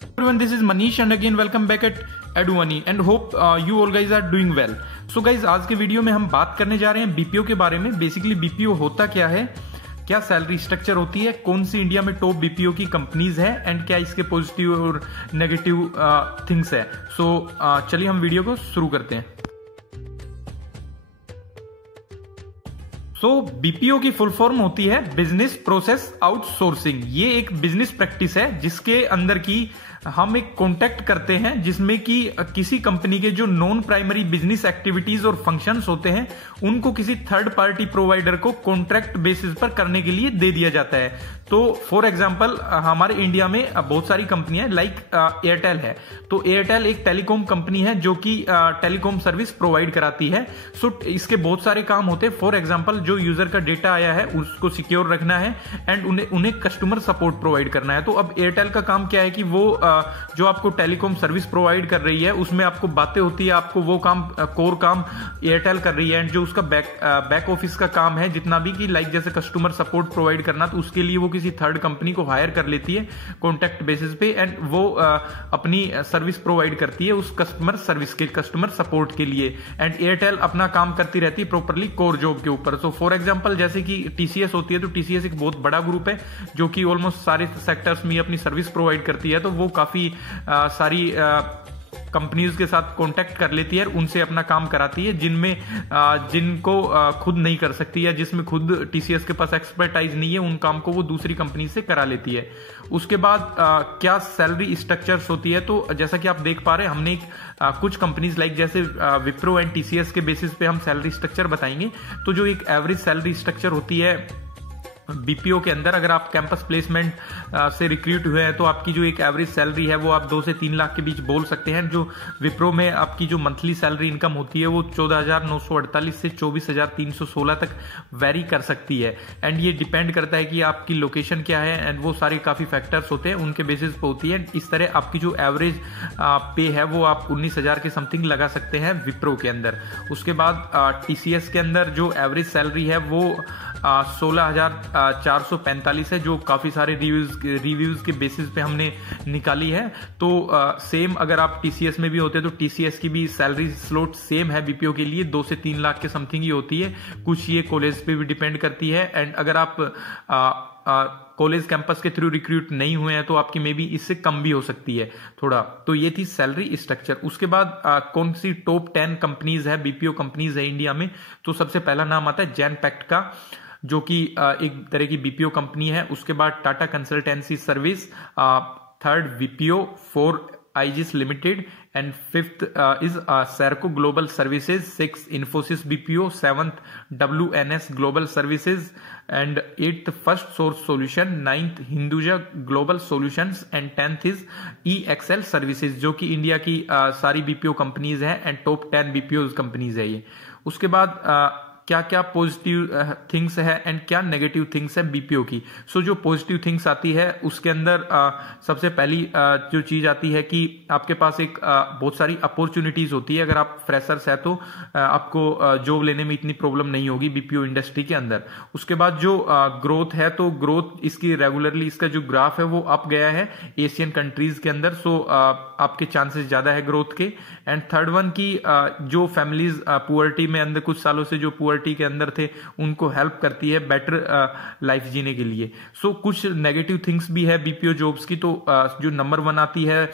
Everyone, this is Manish and again welcome back at EduMoney and hope you all guys are doing well. So guys, आज के video में हम बात करने जा रहे हैं बीपीओ के बारे में। बेसिकली बीपीओ होता क्या है, क्या सैलरी स्ट्रक्चर होती है, कौन सी इंडिया में टॉप बीपीओ की कंपनीज है एंड क्या इसके पॉजिटिव और नेगेटिव थिंग्स है। सो चलिए हम वीडियो को शुरू करते हैं। बीपीओ की फुल फॉर्म होती है बिजनेस प्रोसेस आउटसोर्सिंग। ये एक बिजनेस प्रैक्टिस है जिसके अंदर की हम एक कॉन्टैक्ट करते हैं जिसमें कि किसी कंपनी के जो नॉन प्राइमरी बिजनेस एक्टिविटीज और फंक्शंस होते हैं उनको किसी थर्ड पार्टी प्रोवाइडर को कॉन्ट्रैक्ट बेसिस पर करने के लिए दे दिया जाता है। तो फॉर एग्जांपल हमारे इंडिया में बहुत सारी कंपनियां लाइक एयरटेल है। तो एयरटेल एक टेलीकॉम कंपनी है जो कि टेलीकॉम सर्विस प्रोवाइड कराती है। सो इसके बहुत सारे काम होते हैं। फॉर एग्जांपल जो यूजर का डेटा आया है उसको सिक्योर रखना है एंड उन्हें कस्टमर सपोर्ट प्रोवाइड करना है। तो अब एयरटेल का काम क्या है कि वो जो आपको टेलीकॉम सर्विस प्रोवाइड कर रही है उसमें आपको बातें होती है, आपको वो काम कोर काम एयरटेल कर रही है एंड जो उसका बैक ऑफिस का काम है जितना भी कि लाइक जैसे कस्टमर सपोर्ट प्रोवाइड करना, तो उसके लिए वो किसी थर्ड कंपनी को हायर कर लेती है कॉन्ट्रैक्ट बेसिस पे एंड वो अपनी सर्विस प्रोवाइड करती है उस कस्टमर सपोर्ट के लिए एंड एयरटेल अपना काम करती रहती है प्रॉपरली कोर जॉब के ऊपर। सो फॉर एग्जांपल जैसे कि टीसीएस होती है, तो टीसीएस एक बहुत बड़ा ग्रुप है जो कि ऑलमोस्ट सारे सेक्टर्स में अपनी सर्विस प्रोवाइड करती है। तो वो काफी सारी कंपनीज के साथ कांटेक्ट कर लेती है, उनसे अपना काम कराती है जिनको खुद नहीं कर सकती या जिसमें खुद टीसीएस के पास एक्सपर्टाइज नहीं है, उन काम को वो दूसरी कंपनी से करा लेती है। उसके बाद क्या सैलरी स्ट्रक्चर्स होती है, तो जैसा कि आप देख पा रहे हैं हमने कुछ कंपनीज लाइक जैसे विप्रो एंड टीसीएस के बेसिस पे हम सैलरी स्ट्रक्चर बताएंगे। तो जो एक एवरेज सैलरी स्ट्रक्चर होती है बीपीओ के अंदर, अगर आप कैंपस प्लेसमेंट से रिक्रूट हुए हैं तो आपकी जो एक एवरेज सैलरी है वो आप 2 से 3 लाख के बीच बोल सकते हैं। जो विप्रो में आपकी जो मंथली सैलरी इनकम होती है वो 14,948 से 24,316 तक वेरी कर सकती है एंड ये डिपेंड करता है कि आपकी लोकेशन क्या है एंड वो सारे काफी फैक्टर्स होते हैं उनके बेसिस पे होती है। इस तरह आपकी जो एवरेज पे है वो आप 19,000 के समथिंग लगा सकते हैं विप्रो के अंदर। उसके बाद टीसीएस के अंदर जो एवरेज सैलरी है वो 16,445 है, जो काफी सारे रिव्यूज के बेसिस पे हमने निकाली है। तो सेम अगर आप टीसीएस में भी होते हैं तो टीसीएस की भी सैलरी स्लॉट सेम है बीपीओ के लिए 2 से 3 लाख के समथिंग ही होती है। कुछ ये कॉलेज पे भी डिपेंड करती है एंड अगर आप कॉलेज कैंपस के थ्रू रिक्रूट नहीं हुए हैं तो आपकी मे बी इससे कम भी हो सकती है थोड़ा। तो ये थी सैलरी स्ट्रक्चर। उसके बाद कौन सी टॉप 10 कंपनीज है बीपीओ कंपनीज है इंडिया में, तो सबसे पहला नाम आता है जैनपैक्ट का जो कि एक तरह की बीपीओ कंपनी है। उसके बाद Tata consultancy service, third BPO, 4 Aegis limited and 5th is Serco global services, 6th Infosys BPO, 7th WNS global services and 8th first source solution, 9th Hinduja global solutions and 10th is EXL services, जो कि India की सारी BPO companies है and top 10 BPO companies है ये। उसके बाद क्या क्या पॉजिटिव थिंग्स है एंड क्या नेगेटिव थिंग्स है बीपीओ की। सो जो पॉजिटिव थिंग्स आती है उसके अंदर सबसे पहली जो चीज आती है कि आपके पास एक बहुत सारी अपॉर्चुनिटीज होती है। अगर आप फ्रेशर्स है तो आपको जॉब लेने में इतनी प्रॉब्लम नहीं होगी बीपीओ इंडस्ट्री के अंदर। उसके बाद जो ग्रोथ है, तो ग्रोथ इसकी रेगुलरली इसका जो ग्राफ है वो अप गया है एशियन कंट्रीज के अंदर। सो आपके चांसेस ज्यादा है ग्रोथ के। एंड थर्ड वन की जो फैमिलीज पुअर्टी में अंदर कुछ सालों से जो पुअर्टी के अंदर थे उनको हेल्प करती है बेटर लाइफ जीने के लिए। सो कुछ नेगेटिव थिंग्स भी है बीपीओ जॉब्स की। तो जो नंबर 1 आती है,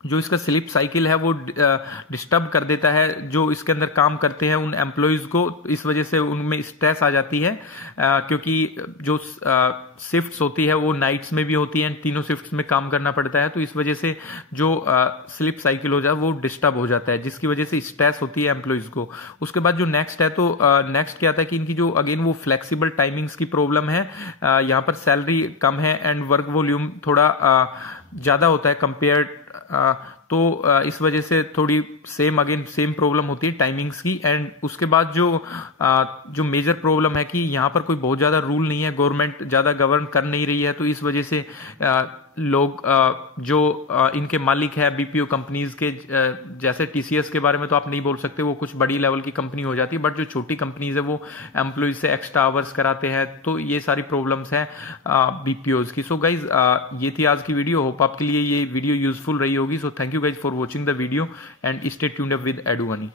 जो इसका स्लिप साइकिल है वो डिस्टर्ब कर देता है जो इसके अंदर काम करते हैं उन एम्प्लॉयज को। इस वजह से उनमें स्ट्रेस आ जाती है क्योंकि जो शिफ्ट्स होती है वो नाइट्स में भी होती है, तीनों शिफ्ट्स में काम करना पड़ता है। तो इस वजह से जो स्लिप साइकिल हो जाए वो डिस्टर्ब हो जाता है, जिसकी वजह से स्ट्रेस होती है एम्प्लॉयज को। उसके बाद जो नेक्स्ट है, तो नेक्स्ट क्या आता है कि इनकी जो अगेन वो फ्लेक्सिबल टाइमिंग्स की प्रॉब्लम है। यहाँ पर सैलरी कम है एंड वर्क वॉल्यूम थोड़ा ज्यादा होता है कंपेयर, तो इस वजह से थोड़ी सेम प्रॉब्लम होती है टाइमिंग्स की। एंड उसके बाद जो मेजर प्रॉब्लम है कि यहाँ पर कोई बहुत ज्यादा रूल नहीं है, गवर्नमेंट ज्यादा गवर्न कर नहीं रही है, तो इस वजह से लोग जो इनके मालिक है बीपीओ कंपनीज के, जैसे टीसीएस के बारे में तो आप नहीं बोल सकते, वो कुछ बड़ी लेवल की कंपनी हो जाती है, बट जो छोटी कंपनीज है वो एम्प्लॉयज से एक्स्ट्रा आवर्स कराते हैं, तो ये सारी प्रॉब्लम्स हैं बीपीओज की। सो गाइज ये थी आज की वीडियो, होप आपके लिए ये वीडियो यूजफुल रही होगी। So thank you guys for watching the video and stay tuned up with एडुवनी।